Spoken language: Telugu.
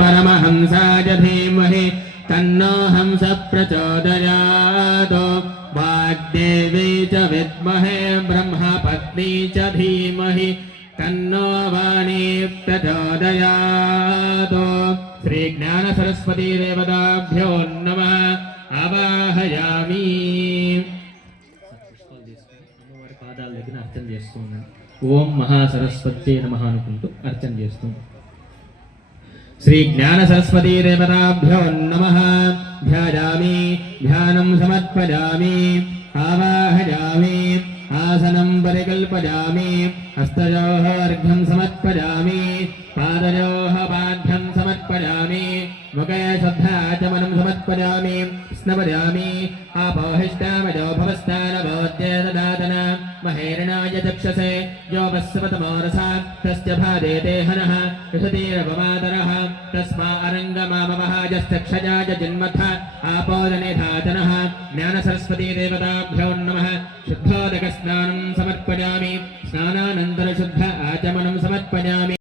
परमहंसाय धीमहि तन्नो हंसः प्रचोदयात्। वाग्देवी च विद्महे ब्रह्मपत्नी च धीमहि तन्नो वाणी प्रचोदयात्। श्री ज्ञान सरस्वती देवताभ्यो नमः। आवाहयामि। పాదాల దగ్గర అర్చన చేస్తున్నాను. ఓం మహాసరస్వత్యై నమః అనుకుంటూ అర్చన చేస్తున్నాను. శ్రీ జ్ఞాన సరస్వతీ దేవతాభ్యో నమః. ధ్యాయామి ధ్యానం సమర్పయామి ఆవాహయామి ఆసనం పరికల్పయామి హస్తయోః అర్ఘ్యం సమర్పయామి పాదయోః పాద్యం సమర్పయామి ముఖే శ్రద్ధాచమనం సమర్పయామి స్నపయామి ఆపోహిష్టామజో భవస్థానభోద్యే దదాతన మహేరణాయ చక్షసే యో వస్వతమోరసా తస్య భాదేతే హనః యశతీరపమాతరః తస్మా అరంగమామవహాజస్తక్షజాయ జన్మథ ఆపోదనిధాతనః. జ్ఞాన సరస్వతీ దేవతాభ్యో నమః. శుద్ధోదక స్నానం సమర్పయామి స్నానానంతర శుద్ధ ఆచమనం సమర్పయామి